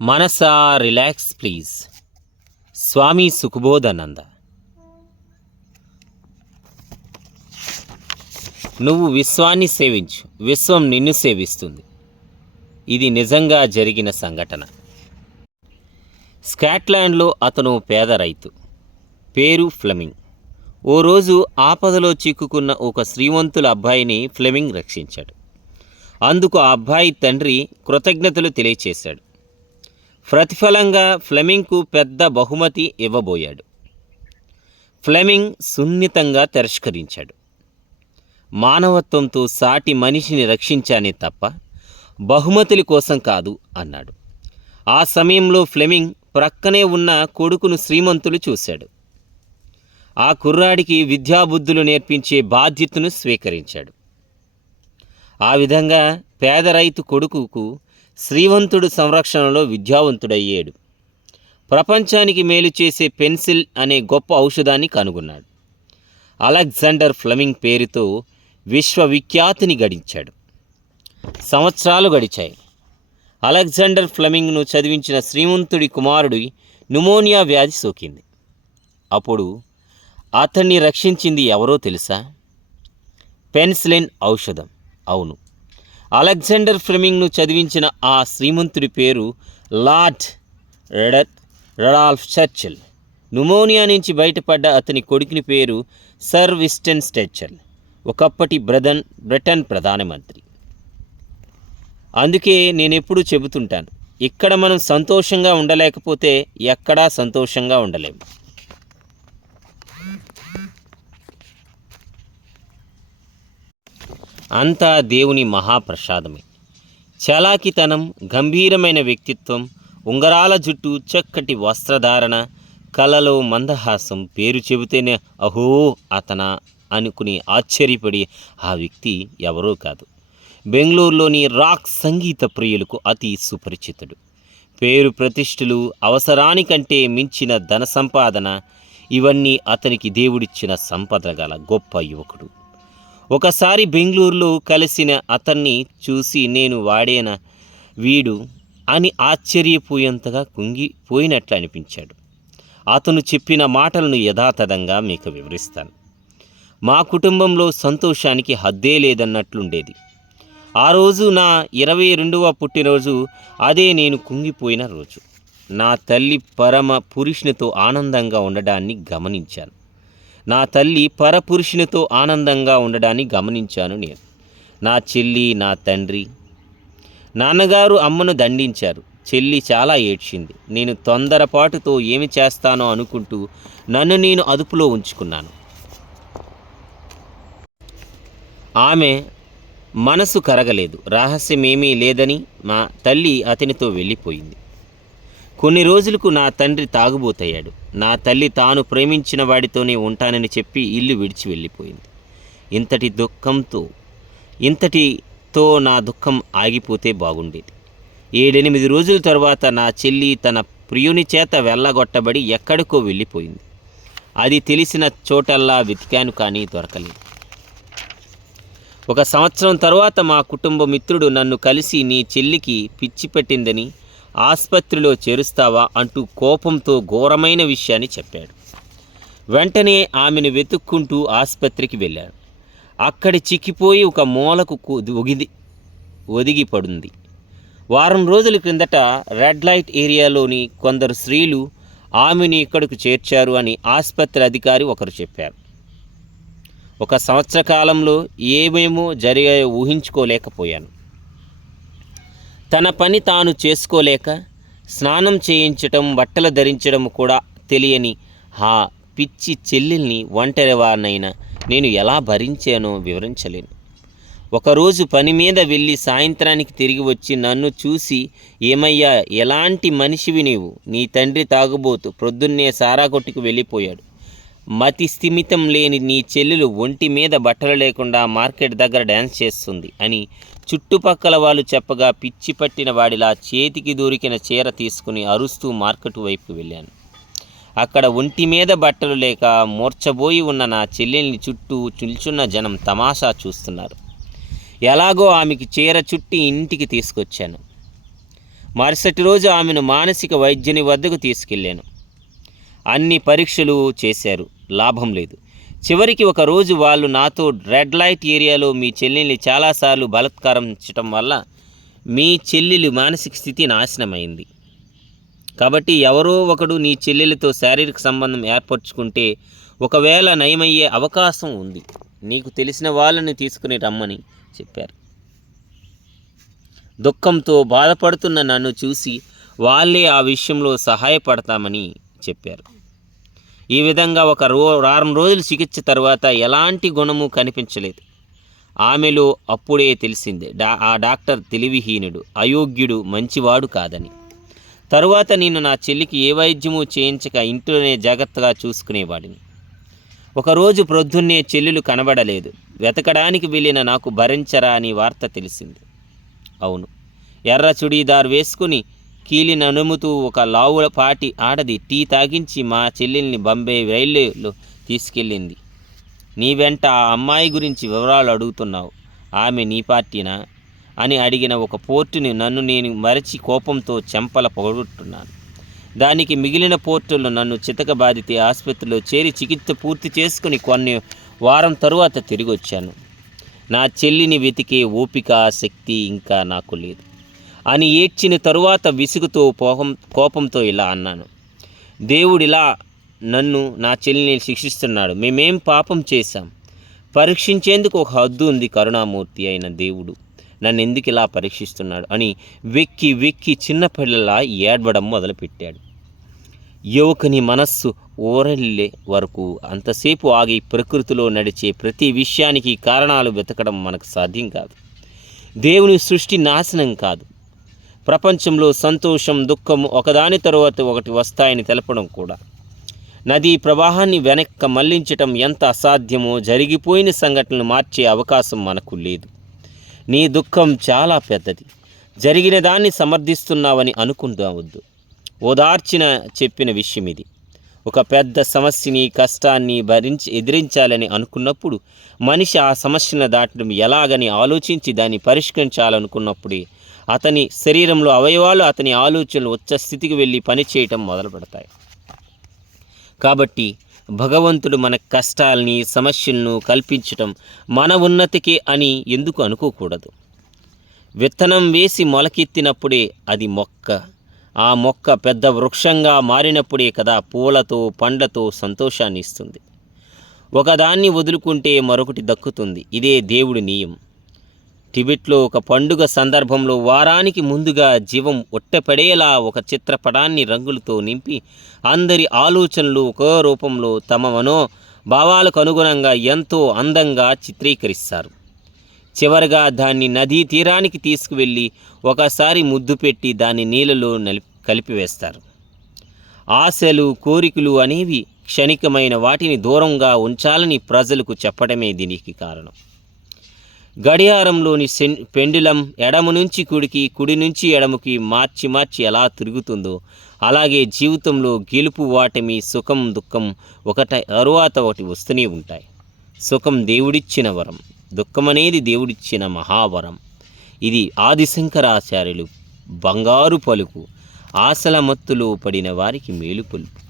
Manasa relax please. స్వామి సుఖబోధానంద. నువ్వు విశ్వాన్ని సేవించు, విశ్వం నిన్ను సేవిస్తుంది. ఇది నిజంగా జరిగిన సంఘటన. స్కాట్లాండ్లో అతను పేద రైతు, పేరు ఫ్లెమింగ్. ఓ రోజు ఆపదలో చిక్కుకున్న ఒక శ్రీమంతుల అబ్బాయిని ఫ్లెమింగ్ రక్షించాడు. అందుకు ఆ అబ్బాయి తండ్రి కృతజ్ఞతలు తెలియచేశాడు. ప్రతిఫలంగా ఫ్లెమింగ్కు పెద్ద బహుమతి ఇవ్వబోయాడు. ఫ్లెమింగ్ సున్నితంగా తిరస్కరించాడు. మానవత్వంతో సాటి మనిషిని రక్షించానే తప్ప బహుమతుల కోసం కాదు అన్నాడు. ఆ సమయంలో ఫ్లెమింగ్ ప్రక్కనే ఉన్న కొడుకును శ్రీమంతులు చూశాడు. ఆ కుర్రాడికి విద్యాబుద్ధులు నేర్పించే బాధ్యతను స్వీకరించాడు. ఆ విధంగా పేద రైతు కొడుకుకు శ్రీమంతుడు సంరక్షణలో విద్యావంతుడయ్యాడు. ప్రపంచానికి మేలు చేసే పెన్సిల్ అనే గొప్ప ఔషధాన్ని కనుగొన్నాడు. అలెగ్జాండర్ ఫ్లెమింగ్ పేరుతో విశ్వవిఖ్యాతిని గడించాడు. సంవత్సరాలు గడిచాయి. అలెగ్జాండర్ ఫ్లెమింగ్ను చదివించిన శ్రీమంతుడి కుమారుడి న్యూమోనియా వ్యాధి సోకింది. అప్పుడు అతన్ని రక్షించింది ఎవరో తెలుసా? పెన్సిలిన్ ఔషధం. అవును, అలెగ్జాండర్ ఫ్లెమింగ్ను చదివించిన ఆ శ్రీమంతుడి పేరు లార్డ్ రడాల్ఫ్ చర్చిల్. న్యూమోనియా నుంచి బయటపడ్డ అతని కొడుకుని పేరు సర్ విన్స్టన్ చర్చిల్, ఒకప్పటి బ్రిటన్ ప్రధానమంత్రి. అందుకే నేనెప్పుడూ చెబుతుంటాను, ఇక్కడ మనం సంతోషంగా ఉండలేకపోతే ఎక్కడా సంతోషంగా ఉండలేము. అంతా దేవుని మహాప్రసాదమే. చలాకితనం, గంభీరమైన వ్యక్తిత్వం, ఉంగరాల జుట్టు, చక్కటి వస్త్రధారణ, కళలో మందహాసం, పేరు చెబితేనే అహో అతనా అనుకుని ఆశ్చర్యపడి ఆ వ్యక్తి ఎవరో కాదు, బెంగళూరులోని రాక్ సంగీత ప్రియులకు అతి సుపరిచితుడు. పేరు ప్రతిష్ఠలు, అవసరానికంటే మించిన ధన సంపాదన, ఇవన్నీ అతనికి దేవుడిచ్చిన సంపద గల గొప్ప యువకుడు. ఒకసారి బెంగళూరులో కలిసిన అతన్ని చూసి నేను వాడేనా వీడు అని ఆశ్చర్యపోయేంతగా కుంగిపోయినట్లు అనిపించాడు. అతను చెప్పిన మాటలను యథాతథంగా మీకు వివరిస్తాను. మా కుటుంబంలో సంతోషానికి హద్దే లేదన్నట్లుండేది. ఆ రోజు నా 22వ పుట్టినరోజు. అదే నేను కుంగిపోయిన రోజు. నా తల్లి పరమ పురుషునితో ఆనందంగా ఉండడాన్ని గమనించాను. నేను, నా చెల్లి, నా తండ్రి. నాన్నగారు అమ్మను దండించారు. చెల్లి చాలా ఏడ్చింది. నేను తొందరపాటుతో ఏమి చేస్తానో అనుకుంటూ నన్ను నేను అదుపులో ఉంచుకున్నాను. ఆమె మనసు కరగలేదు. రహస్యమేమీ లేదని మా తల్లి అతనితో వెళ్ళిపోయింది. కొన్ని రోజులకు నా తండ్రి తాగుబోతయ్యాడు. నా తల్లి తాను ప్రేమించిన వాడితోనే ఉంటానని చెప్పి ఇల్లు విడిచి వెళ్ళిపోయింది. ఇంతటితో నా దుఃఖం ఆగిపోతే బాగుండేది. 7-8 రోజుల తర్వాత నా చెల్లి తన ప్రియుని చేత వెళ్ళగొట్టబడి ఎక్కడికో వెళ్ళిపోయింది. అది తెలిసిన చోటల్లా వెతికాను, కానీ దొరకలేదు. 1 సంవత్సరం తర్వాత మా కుటుంబ మిత్రుడు నన్ను కలిసి నీ చెల్లికి పిచ్చి పెట్టిందని ఆసుపత్రిలో చేరుస్తావా అంటూ కోపంతో ఘోరమైన విషయాన్ని చెప్పాడు. వెంటనే ఆమెను వెతుక్కుంటూ ఆసుపత్రికి వెళ్ళాడు. అక్కడ చిక్కిపోయి ఒక మూలకు ఒదిగి పడుంది. వారం రోజుల క్రిందట రెడ్ లైట్ ఏరియాలోని కొందరు స్త్రీలు ఆమెను ఇక్కడకు చేర్చారు అని ఆసుపత్రి అధికారి ఒకరు చెప్పారు. 1 సంవత్సర కాలంలో ఏమేమో జరిగాయో ఊహించుకోలేకపోయాను. తన పని తాను చేసుకోలేక, స్నానం చేయించటం, బట్టలు ధరించడం కూడా తెలియని ఆ పిచ్చి చెల్లెల్ని ఒంటరివారినైనా నేను ఎలా భరించానో వివరించలేను. ఒకరోజు పని మీద వెళ్ళి సాయంత్రానికి తిరిగి వచ్చి నన్ను చూసి, ఏమయ్యా, ఎలాంటి మనిషివి నీవు? నీ తండ్రి తాగుబోతు ప్రొద్దున్నే సారా కొట్టుకు వెళ్ళిపోయాడు. మతి స్థిమితం లేని నీ చెల్లెలు ఒంటి మీద బట్టలు లేకుండా మార్కెట్ దగ్గర డ్యాన్స్ చేస్తుంది అని చుట్టుపక్కల వాళ్ళు చెప్పగా పిచ్చి పట్టిన వాడిలా చేతికి దొరికిన చీర తీసుకుని అరుస్తూ మార్కెట్ వైపు వెళ్ళాను. అక్కడ ఒంటి మీద బట్టలు లేక మూర్చబోయి ఉన్న నా చెల్లెల్ని చుట్టూ నిల్చున్న జనం తమాషా చూస్తున్నారు. ఎలాగో ఆమెకి చీర చుట్టి ఇంటికి తీసుకొచ్చాను. మరుసటి రోజు ఆమెను మానసిక వైద్యుని వద్దకు తీసుకెళ్ళాను. అన్ని పరీక్షలు చేశారు, లాభం లేదు. చివరికి ఒక రోజు వాళ్ళు నాతో రెడ్ లైట్ ఏరియాలో మీ చెల్లెల్ని చాలాసార్లు బలాత్కారించడం వల్ల మీ చెల్లెలి మానసిక స్థితి నాశనమైంది. కాబట్టి ఎవరో ఒకడు నీ చెల్లెలతో శారీరక సంబంధం ఏర్పరచుకుంటే ఒకవేళ నయమయ్యే అవకాశం ఉంది. నీకు తెలిసిన వాళ్ళని తీసుకుని రమ్మని చెప్పారు. దుఃఖంతో బాధపడుతున్న నన్ను చూసి వాళ్ళే ఆ విషయంలో సహాయపడతామని చెప్పారు. ఈ విధంగా ఒక వారం రోజులు చికిత్స తర్వాత ఎలాంటి గుణము కనిపించలేదు. ఆమెలో అప్పుడే తెలిసిందే ఆ డాక్టర్ తెలివిహీనుడు, అయోగ్యుడు, మంచివాడు కాదని. తరువాత నేను నా చెల్లికి ఏ వైద్యము చేయించక ఇంట్లోనే జాగ్రత్తగా చూసుకునేవాడిని. ఒకరోజు ప్రొద్దున్నే చెల్లెలు కనబడలేదు. వెతకడానికి వెళ్ళిన నాకు భరించరా అని వార్త తెలిసింది. అవును, ఎర్ర చుడీదార్ వేసుకుని కీలి నడుముతూ ఒక లావులపాటి ఆడది టీ తాగించి మా చెల్లెల్ని బాంబే రైల్వేలో తీసుకెళ్ళింది. నీ వెంట ఆ అమ్మాయి గురించి వివరాలు అడుగుతున్నావు, ఆమె నీ పార్టీనా అని అడిగిన ఒక పోర్టుని నన్ను నేను మరచి కోపంతో చెంపల పొగొట్టున్నాను. దానికి మిగిలిన పోర్టులు నన్ను చితకబాదితే ఆసుపత్రిలో చేరి చికిత్స పూర్తి చేసుకుని కొన్ని వారం తరువాత తిరిగి వచ్చాను. నా చెల్లిని వెతికే ఓపిక, శక్తి ఇంకా నాకు లేదు అని ఏడ్చిన తరువాత విసుగుతో కోపంతో ఇలా అన్నాను, దేవుడిలా నన్ను నా చెల్లిని శిక్షిస్తున్నాడు. మేమేం పాపం చేశాం? పరీక్షించేందుకు ఒక హద్దు ఉంది. కరుణామూర్తి అయిన దేవుడు నన్ను ఎందుకు ఇలా పరీక్షిస్తున్నాడు అని వెక్కి వెక్కి చిన్నపిల్లలా ఏడవడం మొదలుపెట్టాడు. యువకుని మనస్సు ఓరల్లే వరకు అంతసేపు ఆగి ప్రకృతిలో నడిచే ప్రతి విషయానికి కారణాలు వెతకడం మనకు సాధ్యం కాదు. దేవుని సృష్టి నాశనం కాదు. ప్రపంచంలో సంతోషం, దుఃఖం ఒకదాని తరువాత ఒకటి వస్తాయని తెలపడం కూడా. నదీ ప్రవాహాన్ని వెనక్కి మళ్లించటం ఎంత అసాధ్యమో జరిగిపోయిన సంఘటనలు మార్చే అవకాశం మనకు లేదు. నీ దుఃఖం చాలా పెద్దది. జరిగిన దాన్ని సమర్థిస్తున్నావని అనుకుందావద్దు. ఓదార్చిన చెప్పిన విషయం ఇది. ఒక పెద్ద సమస్యని, కష్టాన్ని ఎదిరించాలని అనుకున్నప్పుడు మనిషి ఆ సమస్యను దాటడం ఎలాగని ఆలోచించి దాన్ని పరిష్కరించాలనుకున్నప్పుడే అతని శరీరంలో అవయవాలు అతని ఆలోచనలు ఉచ్చ స్థితికి వెళ్ళి పనిచేయటం మొదలు పెడతాయి. కాబట్టి భగవంతుడు మన కష్టాలని, సమస్యలను కల్పించటం మన ఉన్నతికే అని ఎందుకు అనుకోకూడదు? విత్తనం వేసి మొలకెత్తినప్పుడే అది మొక్క. ఆ మొక్క పెద్ద వృక్షంగా మారినప్పుడే కదా పూలతో, పండ్లతో సంతోషాన్ని ఇస్తుంది. ఒకదాన్ని వదులుకుంటే మరొకటి దక్కుతుంది. ఇదే దేవుడి నియమం. టిబెట్లో ఒక పండుగ సందర్భంలో వారానికి ముందుగా జీవం ఒట్టపడేలా ఒక చిత్రపటాన్ని రంగులతో నింపి అందరి ఆలోచనలు ఒక రూపంలో తమ మనోభావాలకు అనుగుణంగా ఎంతో అందంగా చిత్రీకరిస్తారు. చివరగా దాన్ని నదీ తీరానికి తీసుకువెళ్ళి ఒకసారి ముద్దు పెట్టి దాన్ని నీళ్ళలో కలిపివేస్తారు. ఆశలు, కోరికలు అనేవి క్షణికమైన వాటిని దూరంగా ఉంచాలని ప్రజలకు చెప్పడమే దీనికి కారణం. గడియారంలోని పెండులం ఎడమ నుంచి కుడికి, కుడి నుంచి ఎడమకి మార్చి మార్చి ఎలా తిరుగుతుందో అలాగే జీవితంలో గెలుపు, ఓటమి, సుఖం, దుఃఖం ఒకటి తరువాత ఒకటి వస్తూనే ఉంటాయి. సుఖం దేవుడిచ్చిన వరం, దుఃఖం అనేది దేవుడిచ్చిన మహావరం. ఇది ఆదిశంకరాచార్యులు బంగారు పలుకు, ఆశల మత్తులో పడిన వారికి మేలుకొలుపు.